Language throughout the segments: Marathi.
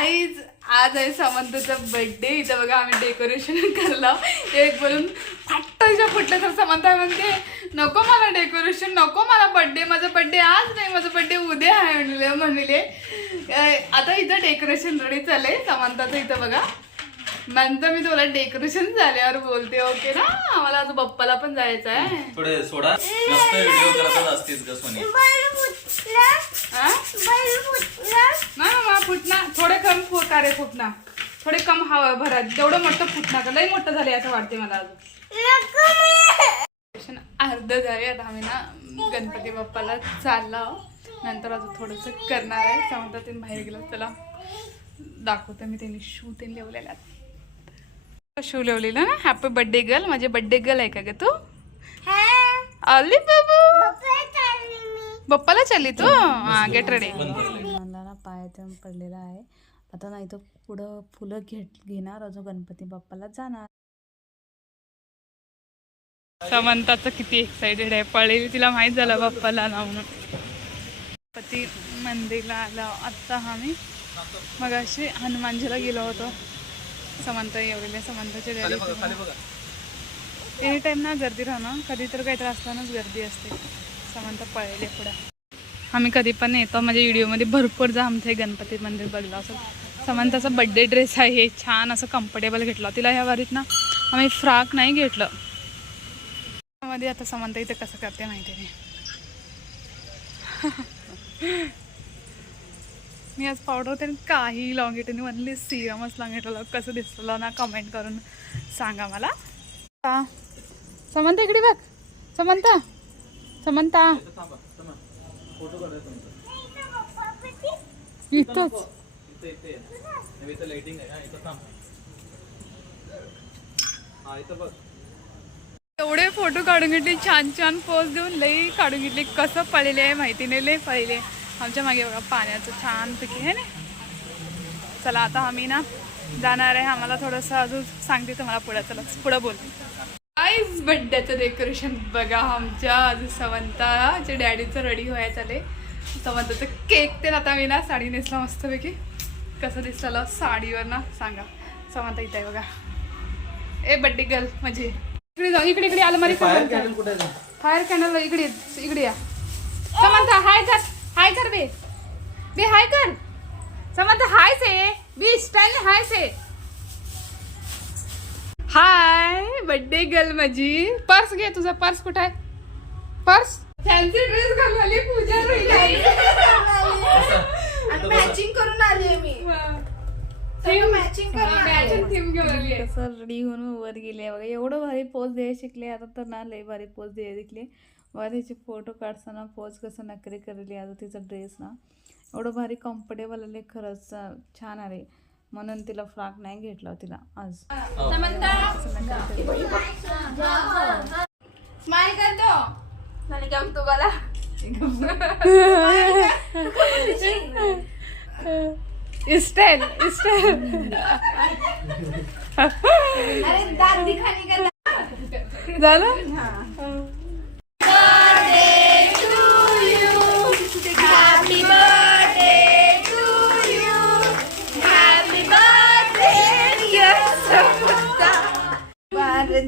गाईज आज आहे समंतचा बर्थडे. इथं बघा आम्ही डेकोरेशन करलं. एक बोलून फाटच्या फुटलं तर समंता म्हणते नको मला डेकोरेशन, नको मला बर्थडे, माझा बर्थडे आज नाही, माझा बर्थडे उद्या आहे म्हणले. आता इथं डेकोरेशन रेडी चाललंय समंताचं. इथं बघा नंतर मी तुला डेकोरेशन झाल्यावर बोलते, ओके ना. आम्हाला आज बप्पाला पण जायचं आहे. थोडे सोडा मस्त व्हिडिओ करतच असतीस ग सोनी. ना फुटना थोडे कम फुटारे फुटना, थोडे कम हवा भरा, तेवढं मोठं फुटना का लई मोठं झाले असं वाटते मला. अजून अर्ध झाले. आता आम्ही ना गणपती बाप्पाला चाललो, नंतर अजून थोडंसं करणार आहे. समजा ते बाहेर गेलं, त्याला दाखवते मी. त्यांनी शू ते लिवलेला, शू लिवलेला ना. Happy birthday girl. माझे बर्थडे गर्ल आहे का ग तू? आली बाबू, बप्पाला चालली तू. हा गेट रेडी. मला पायात पडलेला आहे. आता नाही तर पुढं फुलं घेणार, अजून गणपती बाप्पाला जाणार. समंताचं किती एक्साइटेड आहे, पळेल तिला माहित झालं बाप्पाला ना म्हणून. गणपती मंदिरला आला. आता आम्ही मग अशी हनुमानजीला गेलो होतो. समंता एवढेल्या समंताच्या गाडी एनी टाइम ना गर्दी राहणं, कधी तर काहीतरी असतानाच गर्दी असते. समंता पळेल पुढे. आम्ही कधी पण येतो, माझ्या व्हिडिओमध्ये भरपूर जा आमचं गणपती मंदिर बघलं असं. समंताचा बड्डे ड्रेस आहे, छान असं कम्फर्टेबल घेतला तिला. ह्या वारीत ना आम्ही फ्रॉक नाही घेतलं. मध्ये आता समंता इथे कसं करते माहिती नाही. मी आज पावडर होते काही लॉंगेटनी म्हणली सिरमच लॉंगेटला कसं दिसलं ना, कमेंट करून सांगा मला. समंता इकडे बघ. समंता समंता इथंच एवढे फोटो काढून घेतले, छान छान पोज देऊन लई काढून घेतले. कसं पळले आहे माहिती नाही, लई पळले. आमच्या मागे बघा पाण्याचं छान पिके आहे ना. चला आता आम्ही ना जाणार आहे. आम्हाला थोडंसं अजून सांगते तुम्हाला पुढं. चला पुढं बोल. गाईज बड्डेचं डेकोरेशन बघा आमच्या आज समंताच्या डॅडीचं रेडी व्हायचं चालले. समंताचं केक ते आता मी ना साडी नेसला मस्तपैकी. कसं दिसलं साडीवर ना सांगा. समंता इथे आहे बघा. ए बड्डे गर्ल माझी. इकडे जाऊ, इकडे इकडे अलमारी. फायर कॅन्डल इकडे इकडे या. समंता हाय कर, हाय कर बे, बे हाय कर. समंता हाय से बी स्टॅन्ड, हाय से हाय. बर्थडे गर्ल माझी. पर्स घे, तुझा पर्स कुठे आहे? पर्स फॅन्सी ड्रेस घालून आली पूजा. मॅचिंग करून आली मी. मॅचिंग थीम घेऊन आली. कसं रेडी होऊन वर गेले बघा. एवढं भारी पोज द्यायला शिकले आता तर ना, लई भारी पोज द्यायला शिकले. वर त्याचे फोटो काढताना पोज कसं नकरी करली. आता तिचा ड्रेस ना एवढं भारी कम्फर्टेबल आले, खरंच छान आले. म्हणून तिला फ्रॉक नाही घेतला तिला आज. स्माइल कर दो. नाही का तू बोला. Style style. अरे दात दिखाने का झालं.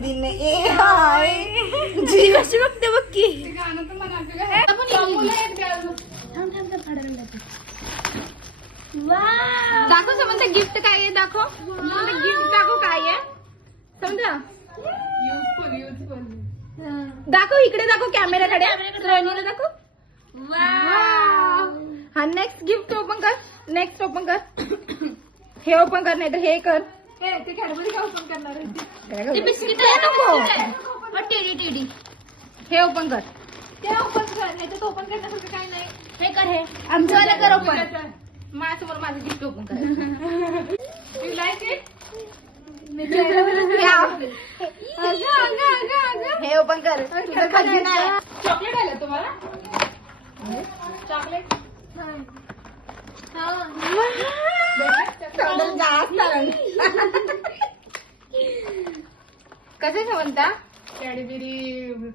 दिन ए हाय जी कशी बघते बघ की. दाखव समजा गिफ्ट काय आहे. दाखव गिफ्ट दाखव काय आहे. समजा दाखव इकडे, दाखव कॅमेराकडे, रोहिणीला दाखव. हा नेक्स्ट गिफ्ट ओपन कर. नेक्स्ट ओपन कर. हे ओपन कर, नाही तर हे कर. ते कॅडबरी काय ओपन करणार आहे? बिस्किट नको. टेडी टेडी हे ओपन कर. ते ओपन कर, नाही तर ओपन करण्यासारखं काय नाही. हे कर, हे आमचं कर ओपन. माझ्यासमोर माझं गिफ्ट ओपन कर. You like it? हे ओपन कर. चॉकलेट आलं तुम्हाला? चॉकलेट कसं म्हणता? कॅडबरी